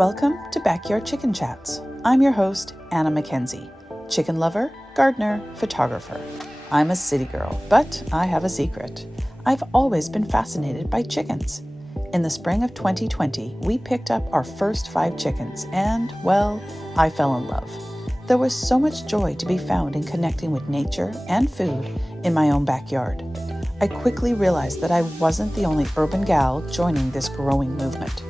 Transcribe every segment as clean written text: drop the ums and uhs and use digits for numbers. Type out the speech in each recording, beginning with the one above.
Welcome to Backyard Chicken Chats. I'm your host, Anna Mackenzie, chicken lover, gardener, photographer. I'm a city girl, but I have a secret. I've always been fascinated by chickens. In the spring of 2020, we picked up our first 5 chickens and, well, I fell in love. There was so much joy to be found in connecting with nature and food in my own backyard. I quickly realized that I wasn't the only urban gal joining this growing movement.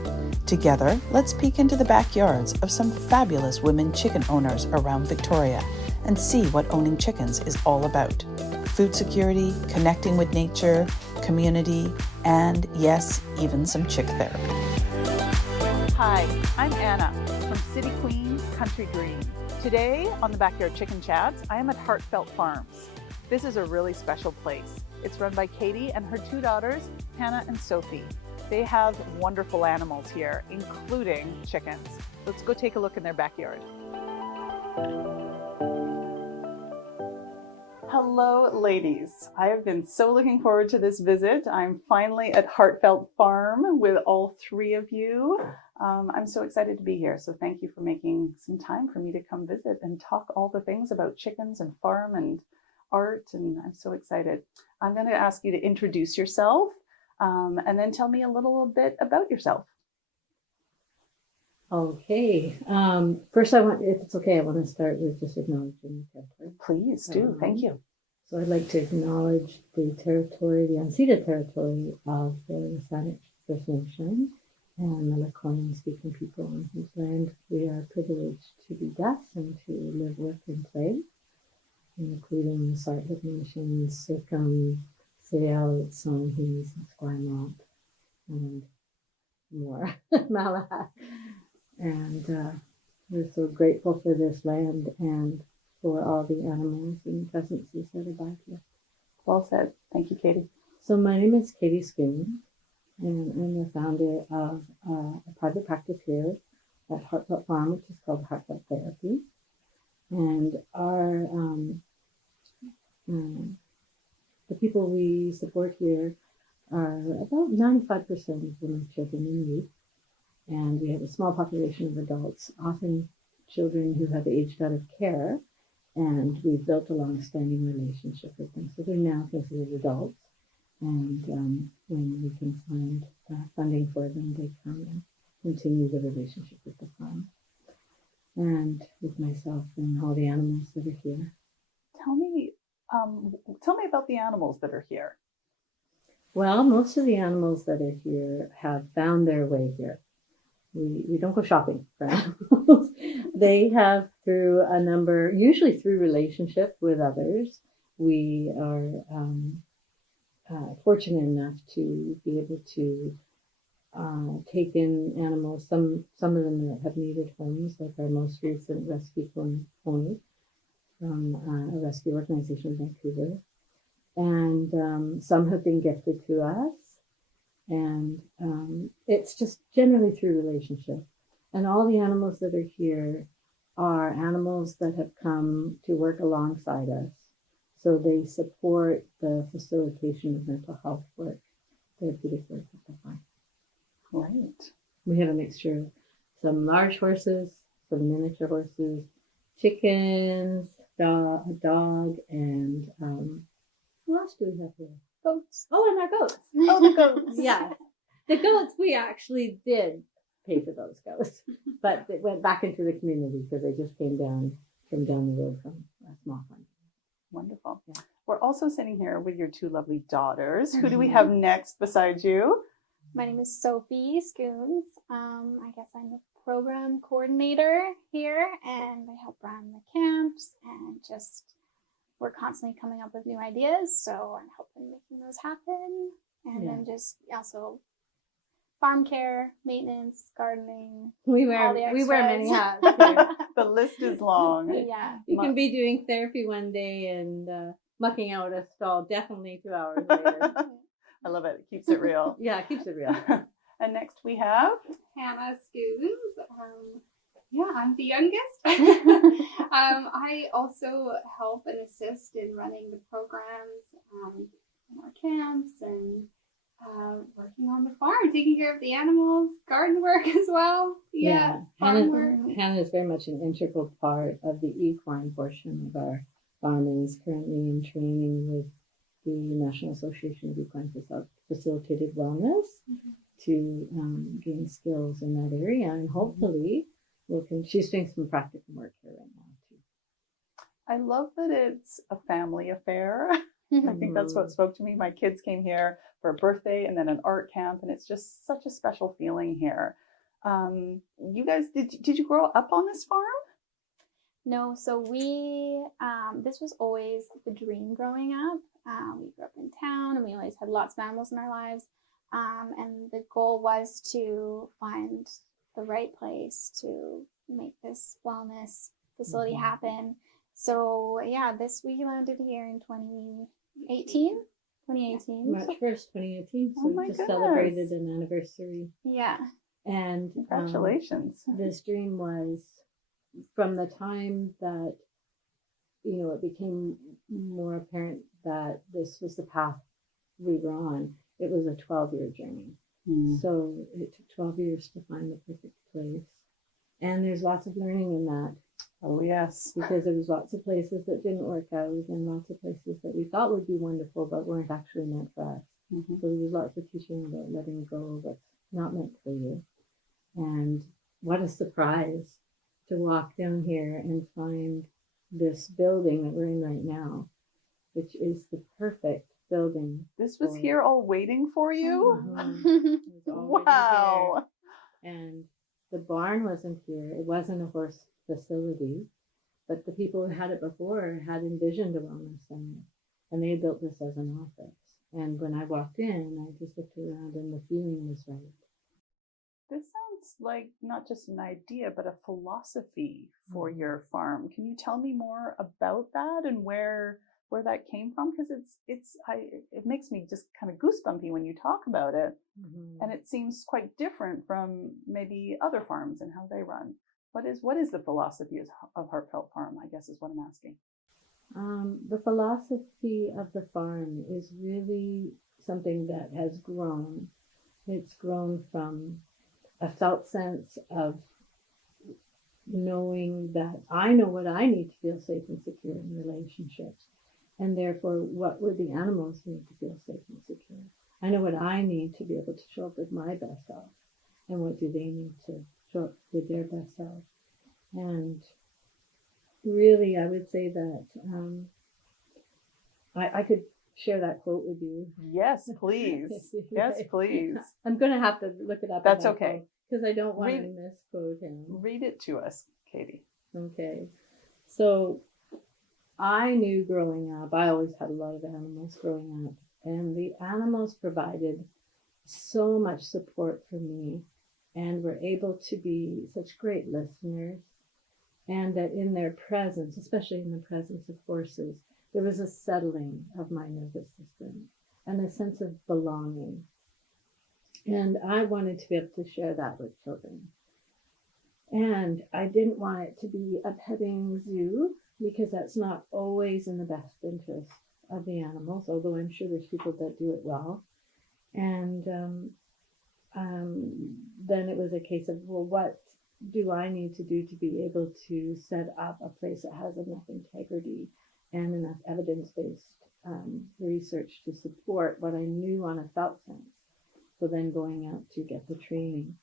Together, let's peek into the backyards of some fabulous women chicken owners around Victoria and see what owning chickens is all about. Food security, connecting with nature, community, and yes, even some chick therapy. Hi, I'm Anna from City Queen, Country Green. Today on the Backyard Chicken Chats, I am at Heartfelt Farms. This is a really special place. It's run by Katie and her 2 daughters, Hannah and Sophie. They have wonderful animals here, including chickens. Let's go take a look in their backyard. Hello, ladies. I have been so looking forward to this visit. I'm finally at Heartfelt Farm with all 3 of you. I'm so excited to be here. So thank you for making some time for me to come visit and talk all the things about chickens and farm and art. And I'm so excited. I'm going to ask you to introduce yourself. And then tell me a little bit about yourself. Okay. First, if it's okay, I want to start with just acknowledging the territory. Please do. Thank you. So I'd like to acknowledge the territory, the unceded territory of the Saanich First Nation and the Lakota-speaking people on whose land we are privileged to be guests and to live, work, and play, including Sartlet Nations, Sikkim, Sayal, Ponies, Esquimalt, and more, Malahat. And we're so grateful for this land and for all the animals and presences that are back here. Well said. Thank you, Katie. So my name is Katie Schoon, and I'm the founder of a private practice here at Heartfelt Farm, which is called Heartfelt Therapy. And our the people we support here are about 95% of women, children, and youth. And we have a small population of adults, often children who have aged out of care, and we've built a long-standing relationship with them. So they're now considered adults. And when we can find funding for them, they come and continue the relationship with the farm and with myself and all the animals that are here. Tell me about the animals that are here. Well, most of the animals that are here have found their way here. We don't go shopping for animals. They have, through a number, usually through relationship with others. We are fortunate enough to be able to take in animals, some of them that have needed homes, like our most recent rescue pony from a rescue organization in Vancouver. And some have been gifted to us. And it's just generally through relationship. And all the animals that are here are animals that have come to work alongside us. So they support the facilitation of mental health work, therapeutic work at the farm. Right. We have a mixture of some large horses, some miniature horses, chickens, a dog, and what else do we have here? Goats. Oh, and our goats. Oh, the goats. Yeah. The goats, we actually did pay for those goats, but it went back into the community because they just came down the road from a small farm. Wonderful. Yeah. We're also sitting here with your 2 lovely daughters. Who do we have next besides you? My name is Sophie Schoons. I guess I'm the program coordinator here, and I help run the camps, and just we're constantly coming up with new ideas, so I'm helping making those happen. And then just also farm care, maintenance, gardening. We wear many hats here. The list is long. Yeah. You can be doing therapy one day and mucking out a stall definitely 2 hours later. I love it. It keeps it real. Yeah, it keeps it real. And next we have Hannah Schoons. I'm the youngest. I also help and assist in running the programs in our camps and working on the farm, taking care of the animals, garden work as well. Yeah, farm work. Hannah is very much an integral part of the equine portion of our farm and is currently in training with the National Association of Equine Facilitated Wellness to gain skills in that area. And hopefully, she's doing some practical work here right now too. I love that it's a family affair. I think that's what spoke to me. My kids came here for a birthday and then an art camp, and it's just such a special feeling here. You guys, did you grow up on this farm? No, so we, this was always the dream growing up. We grew up in town and we always had lots of animals in our lives. And the goal was to find the right place to make this wellness facility happen. So yeah, we landed here in 2018. March 1st, 2018. So Oh my we just goodness. celebrated an anniversary. Yeah. And Congratulations. this dream was from the time that, it became more apparent that this was the path we were on. It was a 12-year journey. So it took 12 years to find the perfect place. And there's lots of learning in that. Oh, yes. Because there was lots of places that didn't work out and lots of places that we thought would be wonderful but weren't actually meant for us. So there was lots of teaching about letting go of what's not meant for you. And what a surprise to walk down here and find this building that we're in right now, which is the perfect building. This was here all waiting for you? It was already Wow. here. And the barn wasn't here. It wasn't a horse facility, but the people who had it before had envisioned a wellness center, and they built this as an office. And when I walked in, I just looked around and the feeling was right. This sounds like not just an idea, but a philosophy for your farm. Can you tell me more about that and where that came from? Because it makes me just kind of goosebumpy when you talk about it. And it seems quite different from maybe other farms and how they run. What is the philosophy of Heartfelt Farm, I guess is what I'm asking. The philosophy of the farm is really something that has grown. It's grown from a felt sense of knowing that I know what I need to feel safe and secure in relationships. And therefore, what would the animals need to feel safe and secure? I know what I need to be able to show up with my best self. And what do they need to show up with their best self? And really, I would say that I could share that quote with you. Yes, please. Yes, please. I'm going to have to look it up. That's okay. Because I don't want to misquote him. Read it to us, Katie. Okay. So I knew growing up, I always had a lot of animals growing up, and the animals provided so much support for me and were able to be such great listeners, and that in their presence, especially in the presence of horses, there was a settling of my nervous system and a sense of belonging. And I wanted to be able to share that with children. And I didn't want it to be a petting zoo, because that's not always in the best interest of the animals, although I'm sure there's people that do it well. And then it was a case of, well, what do I need to do to be able to set up a place that has enough integrity and enough evidence-based research to support what I knew on a felt sense? So then going out to get the training.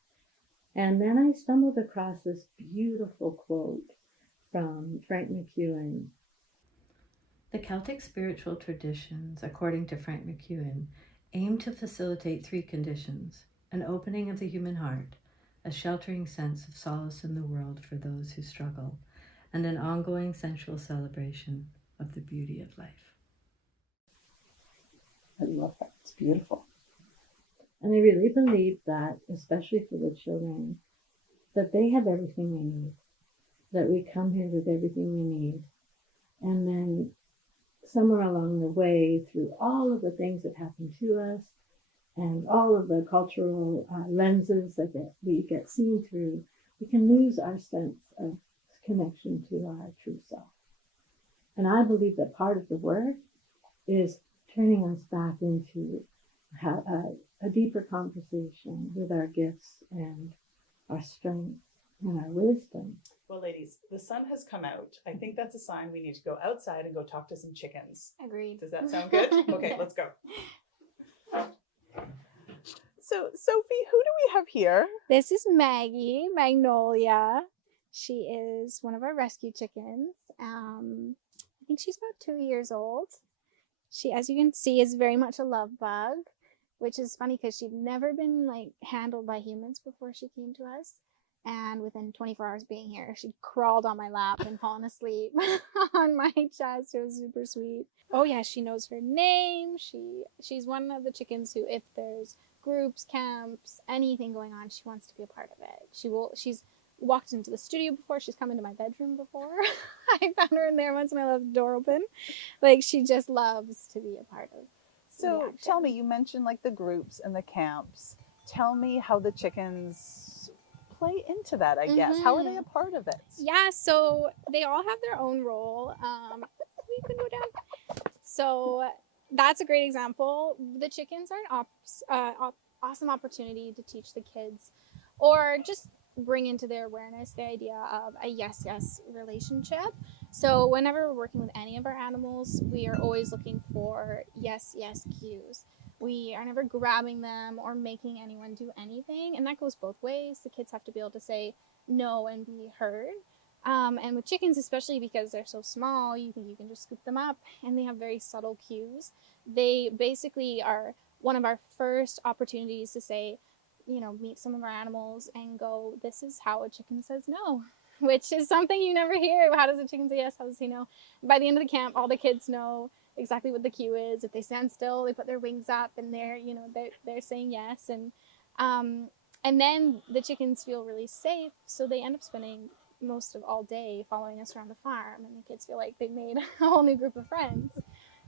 And then I stumbled across this beautiful quote from Frank McEwen. The Celtic spiritual traditions, according to Frank McEwen, aim to facilitate three conditions: an opening of the human heart, a sheltering sense of solace in the world for those who struggle, and an ongoing sensual celebration of the beauty of life. I love that. It's beautiful. And I really believe that, especially for the children, that they have everything they need, that we come here with everything we need. And then somewhere along the way, through all of the things that happen to us and all of the cultural lenses that we get seen through, we can lose our sense of connection to our true self. And I believe that part of the work is turning us back into have a deeper conversation with our gifts and our strength and our wisdom. Well, ladies, the sun has come out. I think that's a sign we need to go outside and go talk to some chickens. Agreed. Does that sound good? Okay, let's go. So, Sophie, who do we have here? This is Maggie, Magnolia. She is one of our rescue chickens. I think she's about 2 years old. She, as you can see, is very much a love bug, which is funny because she'd never been like handled by humans before she came to us. And within 24 hours being here, she crawled on my lap and fallen asleep on my chest. It was super sweet. Oh yeah, she knows her name. She's one of the chickens who, if there's groups, camps, anything going on, she wants to be a part of it. She's walked into the studio before. She's come into my bedroom before. I found her in there once and I left the door open. Like, she just loves to be a part of. So tell me, you mentioned like the groups and the camps. Tell me how the chickens play into that, I guess. How are they a part of it? Yeah, so they all have their own role. We can go down. So that's a great example. The chickens are an awesome opportunity to teach the kids, or just bring into their awareness the idea of a yes-yes relationship. So whenever we're working with any of our animals, we are always looking for yes-yes cues. We are never grabbing them or making anyone do anything, and that goes both ways. The kids have to be able to say no and be heard. And with chickens, especially because they're so small, you think you can just scoop them up, and they have very subtle cues. They basically are one of our first opportunities to say, you know, meet some of our animals and go, this is how a chicken says no, which is something you never hear. How does a chicken say yes? How does it say no? By the end of the camp, all the kids know exactly what the cue is. If they stand still, they put their wings up, and they're saying yes. And then the chickens feel really safe, so they end up spending most of all day following us around the farm, and the kids feel like they've made a whole new group of friends.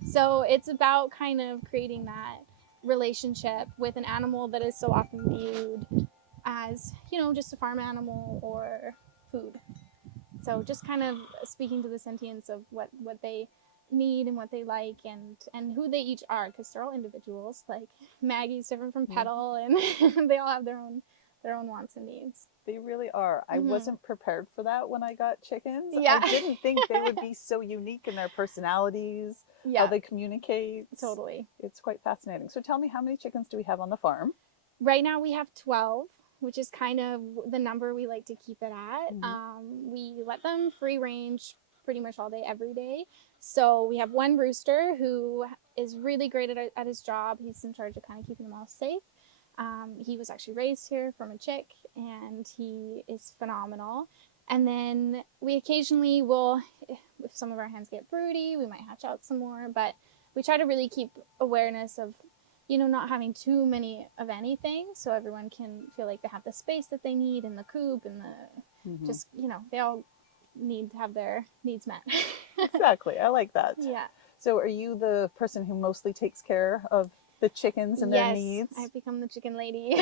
So it's about kind of creating that relationship with an animal that is so often viewed as, you know, just a farm animal or food. So just kind of speaking to the sentience of what they need and what they like, and who they each are, because they're all individuals. Like, Maggie's different from Petal, and they all have their own wants and needs. They really are. I wasn't prepared for that when I got chickens. Yeah. I didn't think they would be so unique in their personalities, how they communicate. Totally. It's quite fascinating. So tell me, how many chickens do we have on the farm? Right now we have 12, which is kind of the number we like to keep it at. We let them free range pretty much all day, every day. So we have one rooster who is really great at his job. He's in charge of kind of keeping them all safe. He was actually raised here from a chick, and he is phenomenal. And then we occasionally will, if some of our hens get broody, we might hatch out some more, but we try to really keep awareness of, you know, not having too many of anything, so everyone can feel like they have the space that they need in the coop, and the just, you know, they all need to have their needs met. Exactly. I like that. Yeah. So are you the person who mostly takes care of the chickens and their needs? Yes, I've become the chicken lady.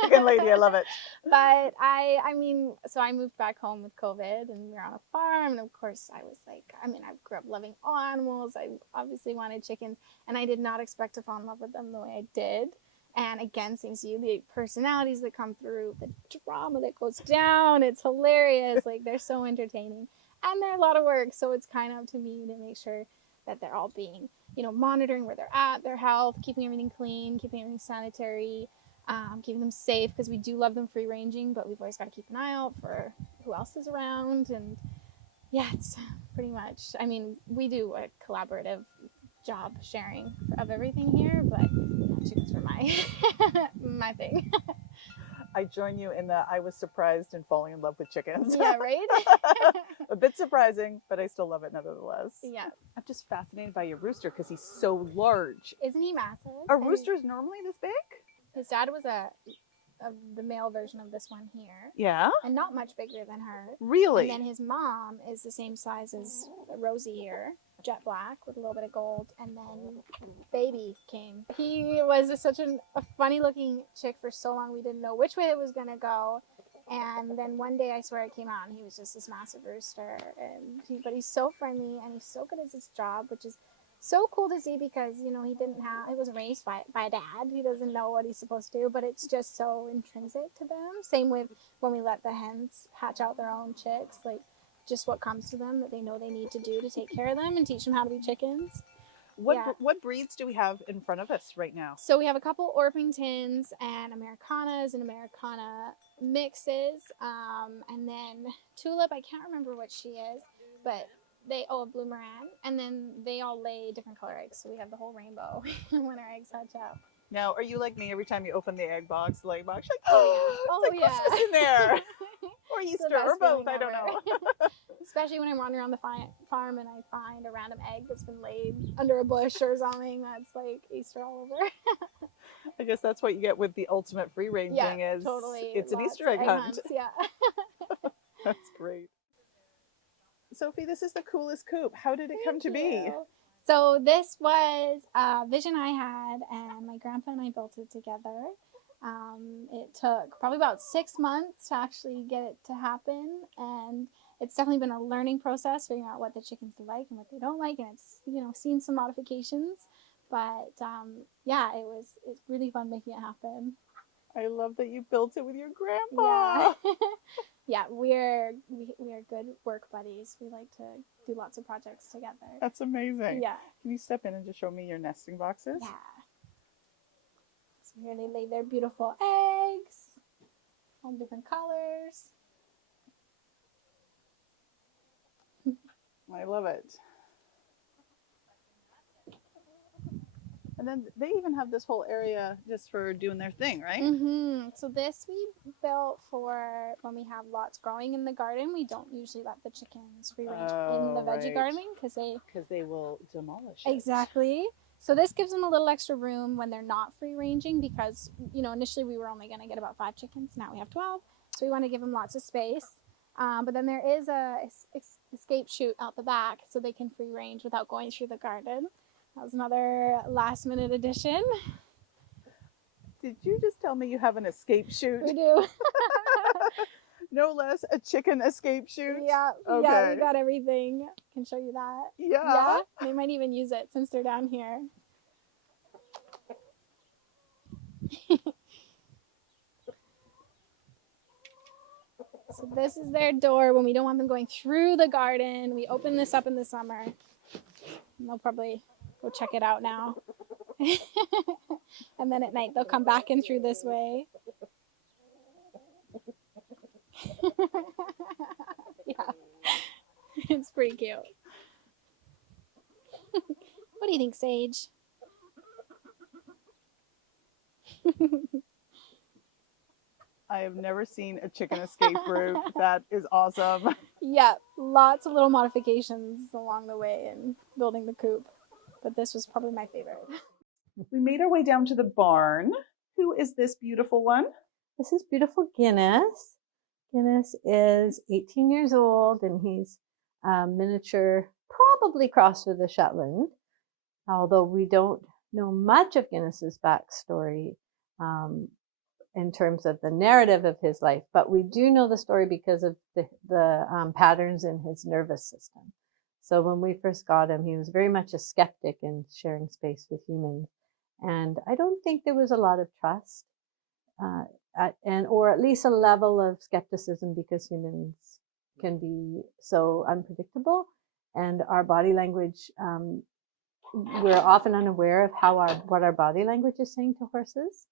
Chicken lady, I love it. But I mean, so I moved back home with COVID, and we were on a farm, and of course I was like, I mean, I grew up loving all animals. I obviously wanted chickens, and I did not expect to fall in love with them the way I did. And again, same as you, the personalities that come through, the drama that goes down, it's hilarious. Like, they're so entertaining, and they're a lot of work, so it's kind of up to me to make sure that they're all being, you know, monitoring where they're at, their health, keeping everything clean, keeping everything sanitary, keeping them safe, because we do love them free ranging, but we've always got to keep an eye out for who else is around. And yeah, it's pretty much, I mean, we do a collaborative job sharing of everything here, but chickens were my thing. I join you in that I was surprised in falling in love with chickens. Yeah, right? A bit surprising, but I still love it nevertheless. Yeah. I'm just fascinated by your rooster because he's so large. Isn't he massive? Are roosters normally this big? His dad was the male version of this one here. Yeah. And not much bigger than her. Really? And then his mom is the same size as Rosie here, jet black with a little bit of gold. And then baby came. He was such a funny looking chick for so long. We didn't know which way it was going to go. And then one day, I swear, it came out, and he was just this massive rooster. But he's so friendly, and he's so good at his job, which is so cool to see because, he he wasn't raised by a dad. He doesn't know what he's supposed to do, but it's just so intrinsic to them. Same with when we let the hens hatch out their own chicks, like just what comes to them that they know they need to do to take care of them and teach them how to be chickens. What breeds do we have in front of us right now? So we have a couple Orpingtons and Americanas and Americana mixes. And then Tulip, I can't remember what she is, but a Bloomeran. And then they all lay different color eggs. So we have the whole rainbow when our eggs hatch out. Now, are you like me? Every time you open the egg box, the leg box, like, oh it's like Christmas in there. Or Easter, or both, I don't know. Especially when I'm running around the farm and I find a random egg that's been laid under a bush or something. That's like Easter all over. I guess that's what you get with the ultimate free ranging is totally. It's an Easter egg hunt. Hunts, yeah. That's great. Sophie, this is the coolest coop. How did it come to be? So this was a vision I had, and my grandpa and I built it together. It took probably about 6 months to actually get it to happen, and it's definitely been a learning process, figuring out what the chickens like and what they don't like, and it's seen some modifications, but it's really fun making it happen. I love that you built it with your grandpa. Yeah. Yeah, we're good work buddies. We like to do lots of projects together. That's amazing. Yeah. Can you step in and just show me your nesting boxes? Yeah. So here they lay their beautiful eggs, all different colors. I love it. And then they even have this whole area just for doing their thing, right? Mm-hmm. So this we built for when we have lots growing in the garden. We don't usually let the chickens free range in the veggie gardening because they will demolish it. Exactly. So this gives them a little extra room when they're not free ranging because, initially we were only going to get about 5 chickens. Now we have 12. So we want to give them lots of space. But then there is a escape chute out the back so they can free range without going through the garden. That was another last minute addition. Did you just tell me you have an escape chute? We do. No less, a chicken escape chute? Yeah. Okay. Yeah, we got everything. Can show you that. Yeah. Yeah. They might even use it since they're down here. So this is their door when we don't want them going through the garden. We open this up in the summer. And they'll probably go check it out now. And then at night they'll come back in through this way. Yeah. It's pretty cute. What do you think, Sage? I have never seen a chicken escape route. That is awesome. Yeah, lots of little modifications along the way in building the coop. But this was probably my favorite. We made our way down to the barn. Who is this beautiful one? This is beautiful Guinness. Guinness is 18 years old and he's miniature, probably crossed with a Shetland. Although we don't know much of Guinness's backstory in terms of the narrative of his life, but we do know the story because of the patterns in his nervous system. So when we first got him, he was very much a skeptic in sharing space with humans. And I don't think there was a lot of trust or at least a level of skepticism because humans can be so unpredictable. And our body language, we're often unaware of what our body language is saying to horses.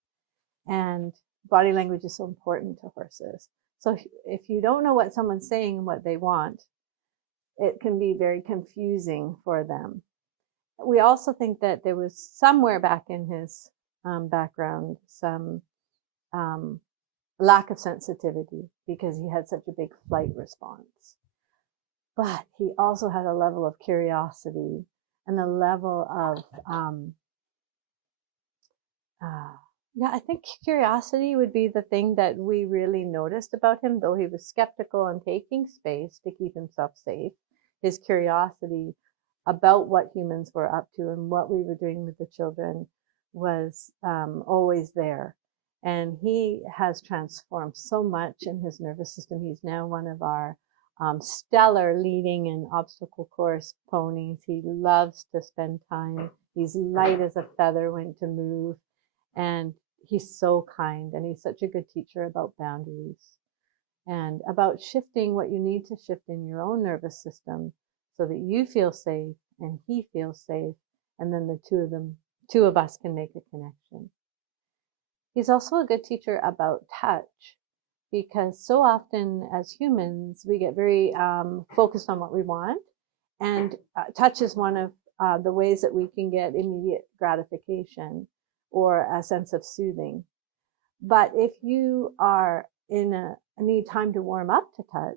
And body language is so important to horses. So if you don't know what someone's saying and what they want, it can be very confusing for them. We also think that there was somewhere back in his background some lack of sensitivity because he had such a big flight response. But he also had a level of curiosity and a level of I think curiosity would be the thing that we really noticed about him, though he was skeptical and taking space to keep himself safe. His curiosity about what humans were up to and what we were doing with the children was always there. And he has transformed so much in his nervous system. He's now one of our stellar leading an obstacle course ponies. He loves to spend time. He's light as a feather when to move. And he's so kind. And he's such a good teacher about boundaries and about shifting what you need to shift in your own nervous system so that you feel safe and he feels safe. And then the two of us can make a connection. He's also a good teacher about touch, because so often as humans, we get very focused on what we want. And touch is one of the ways that we can get immediate gratification or a sense of soothing. But if you are in a need time to warm up to touch,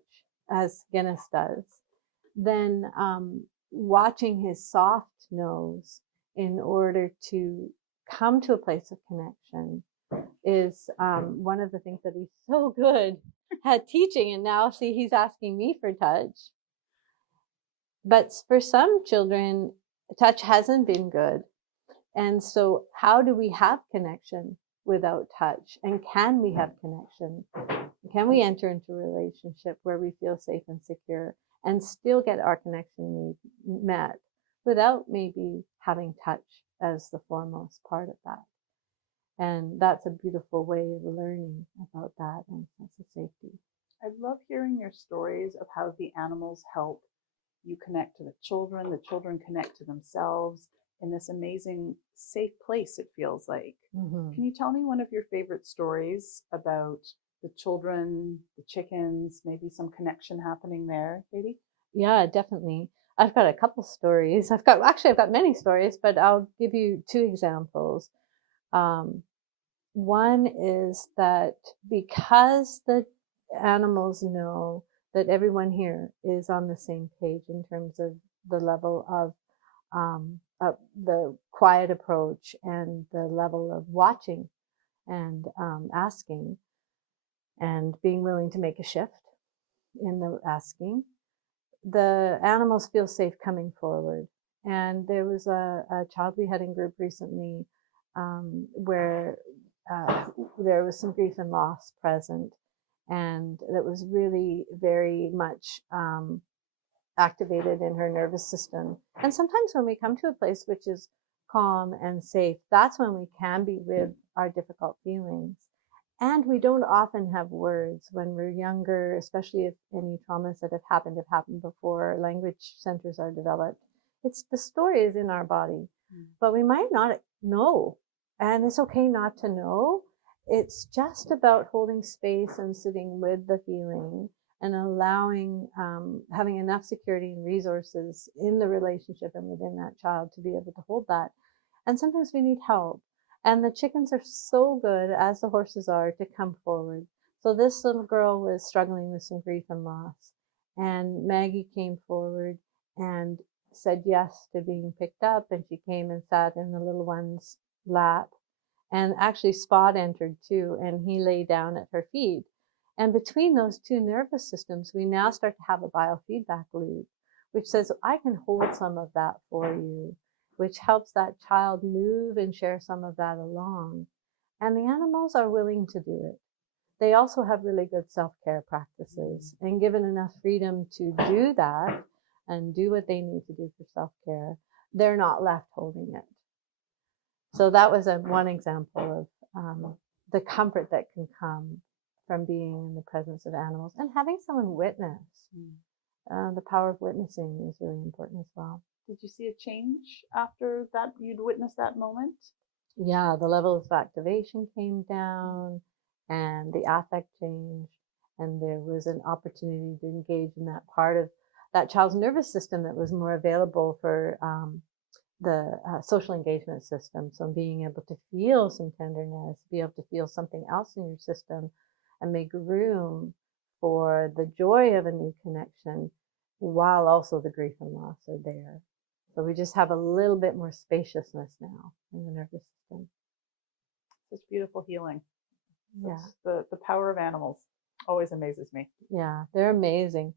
as Guinness does, then watching his soft nose in order to come to a place of connection is one of the things that he's so good at teaching. And now, see, he's asking me for touch. But for some children, touch hasn't been good. And so how do we have connection without touch? And can we have connection? Can we enter into a relationship where we feel safe and secure and still get our connection need met without maybe having touch as the foremost part of that? And that's a beautiful way of learning about that and sense of safety. I love hearing your stories of how the animals help you connect to the children connect to themselves in this amazing, safe place, it feels like. Mm-hmm. Can you tell me one of your favorite stories about the children, the chickens, maybe some connection happening there, Katie? Yeah, definitely. I've got a couple stories. I've got many stories, but I'll give you two examples. One is that because the animals know that everyone here is on the same page in terms of the level of the quiet approach and the level of watching and asking and being willing to make a shift in the asking, the animals feel safe coming forward. And there was a child we had in group recently where there was some grief and loss present, and that was really very much activated in her nervous system. And sometimes when we come to a place which is calm and safe, that's when we can be with our difficult feelings. And we don't often have words when we're younger, especially if any traumas that have happened before language centers are developed. It's the story is in our body, but we might not know. And it's okay not to know. It's just about holding space and sitting with the feeling and allowing, having enough security and resources in the relationship and within that child to be able to hold that. And sometimes we need help. And the chickens are so good, as the horses are, to come forward. So this little girl was struggling with some grief and loss. And Maggie came forward and said yes to being picked up. And she came and sat in the little one's lap. And actually Spot entered too, and he lay down at her feet. And between those two nervous systems, we now start to have a biofeedback loop, which says, I can hold some of that for you, which helps that child move and share some of that along. And the animals are willing to do it. They also have really good self-care practices, and given enough freedom to do that and do what they need to do for self-care, they're not left holding it. So that was one example of the comfort that can come from being in the presence of animals and having someone witness. The power of witnessing is really important as well. Did you see a change after that you'd witnessed that moment? Yeah, the level of activation came down and the affect changed, and there was an opportunity to engage in that part of that child's nervous system that was more available for the social engagement system. So being able to feel some tenderness, be able to feel something else in your system and make room for the joy of a new connection while also the grief and loss are there. So we just have a little bit more spaciousness now in the nervous system. Such beautiful healing. Yeah. The power of animals always amazes me. Yeah, they're amazing.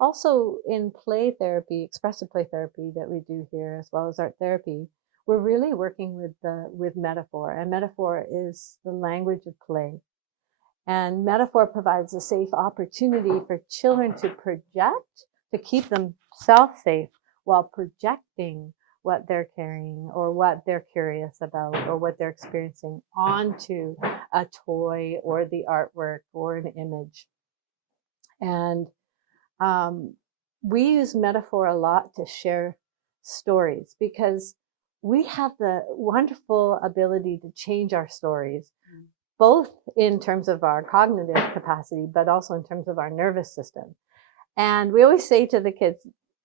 Also in play therapy, expressive play therapy that we do here, as well as art therapy, we're really working with metaphor, and metaphor is the language of play. And metaphor provides a safe opportunity for children to project, to keep themselves safe while projecting what they're carrying or what they're curious about or what they're experiencing onto a toy or the artwork or an image. And we use metaphor a lot to share stories because we have the wonderful ability to change our stories, both in terms of our cognitive capacity, but also in terms of our nervous system. And we always say to the kids,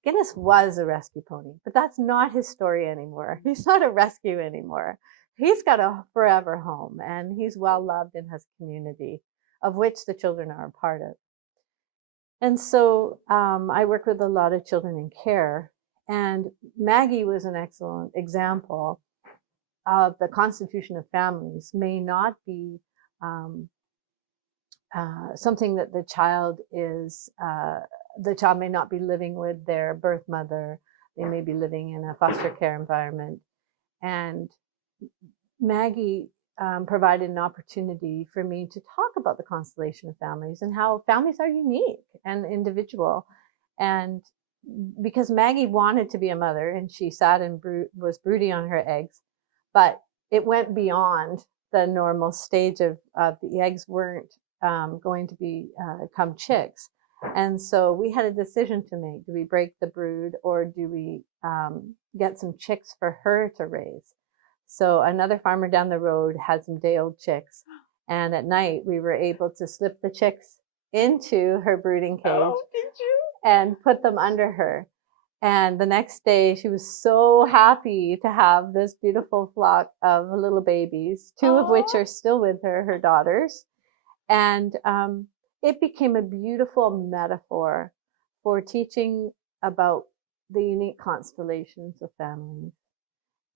Guinness was a rescue pony, but that's not his story anymore. He's not a rescue anymore. He's got a forever home, and he's well loved and has a community of which the children are a part of. And so I work with a lot of children in care, and Maggie was an excellent example of the constitution of families may not be something that the child may not be living with their birth mother. They may be living in a foster care environment. And Maggie provided an opportunity for me to talk about the constellation of families and how families are unique and individual. And because Maggie wanted to be a mother and she sat and was brooding on her eggs, but it went beyond the normal stage of the eggs weren't going to become chicks. And so we had a decision to make. Do we break the brood or do we get some chicks for her to raise? So another farmer down the road had some day-old chicks. And at night, we were able to slip the chicks into her brooding cage. Oh, did you? And put them under her. And the next day, she was so happy to have this beautiful flock of little babies, two of which are still with her, her daughters. And it became a beautiful metaphor for teaching about the unique constellations of families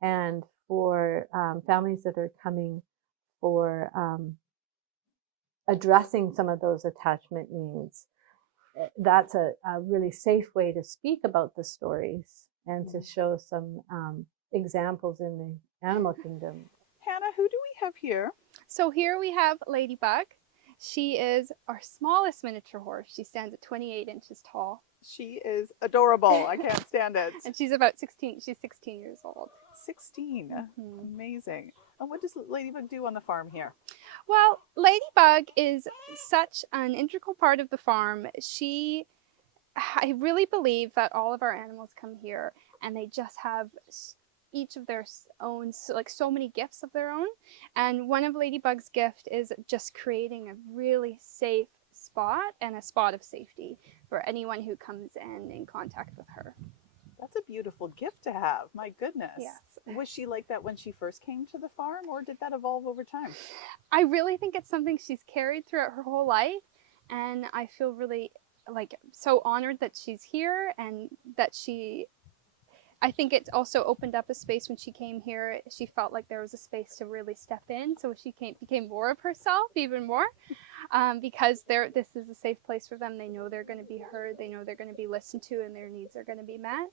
and for families that are coming for addressing some of those attachment needs. That's a really safe way to speak about the stories and to show some examples in the animal kingdom. Hannah, who do we have here? So here we have Ladybug. She is our smallest miniature horse. She stands at 28 inches tall. She is adorable. I can't stand it. And she's about 16. She's 16 years old. 16. Mm-hmm. Amazing. And what does Ladybug do on the farm here? Well, Ladybug is such an integral part of the farm. I really believe that all of our animals come here and they just have each of their own, like so many gifts of their own. And one of Ladybug's gift is just creating a really safe spot and a spot of safety for anyone who comes in contact with her. That's a beautiful gift to have. My goodness. Yes. Was she like that when she first came to the farm, or did that evolve over time? I really think it's something she's carried throughout her whole life. And I feel really so honored that she's here and that I think it also opened up a space when she came here. She felt like there was a space to really step in. So she became more of herself, even more, because this is a safe place for them. They know they're going to be heard. They know they're going to be listened to and their needs are going to be met.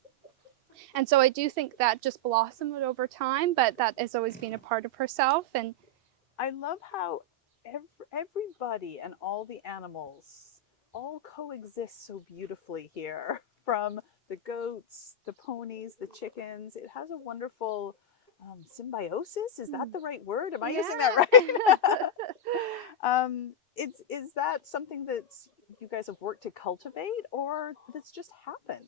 And so I do think that just blossomed over time, but that has always been a part of herself. And I love how everybody and all the animals all coexist so beautifully here. From the goats, the ponies, the chickens. It has a wonderful symbiosis. Is that the right word? Am I using that right? Is that something that you guys have worked to cultivate, or that's just happened?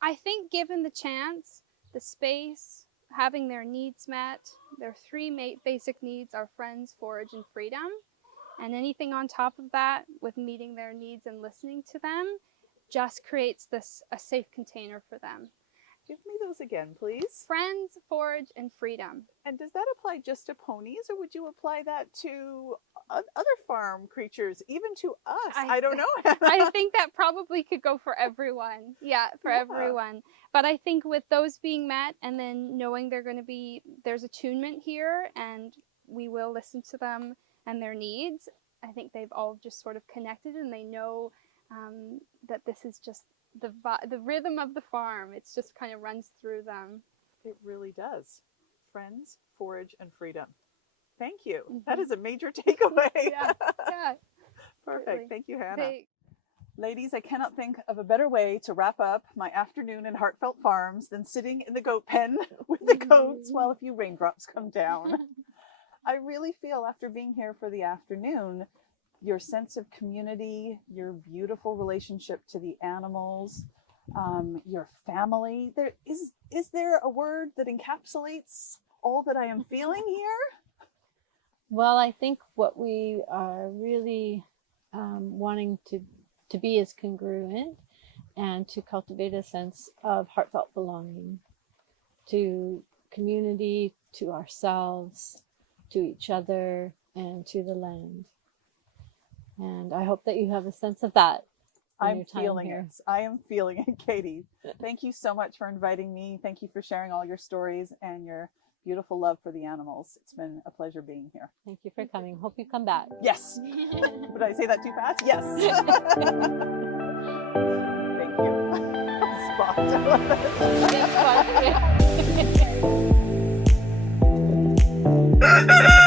I think given the chance, the space, having their needs met, their three basic needs are friends, forage, and freedom. And anything on top of that with meeting their needs and listening to them just creates a safe container for them. Give me those again, please. Friends, forage, and freedom. And does that apply just to ponies, or would you apply that to other farm creatures, even to us? I don't know. I think that probably could go for everyone. Yeah, everyone. But I think with those being met and then knowing there's attunement here and we will listen to them and their needs, I think they've all just sort of connected and they know that this is just the rhythm of the farm. It's just kind of runs through them. It really does. Friends, forage, and freedom. Thank you. That is a major takeaway. Yeah. Perfect. Really. Thank you, Hannah. Ladies, I cannot think of a better way to wrap up my afternoon in Heartfelt Farms than sitting in the goat pen with the goats while a few raindrops come down. I really feel after being here for the afternoon, your sense of community, your beautiful relationship to the animals, your family. Is there a word that encapsulates all that I am feeling here? Well, I think what we are really wanting to be is congruent and to cultivate a sense of heartfelt belonging to community, to ourselves, to each other, and to the land. And I hope that you have a sense of that. I'm feeling it. I am feeling it, Katie. Thank you so much for inviting me. Thank you for sharing all your stories and your beautiful love for the animals. It's been a pleasure being here. Thank you for coming. Hope you come back. Yes. Did I say that too fast? Yes. Thank you. Spot. Thanks, Marcia.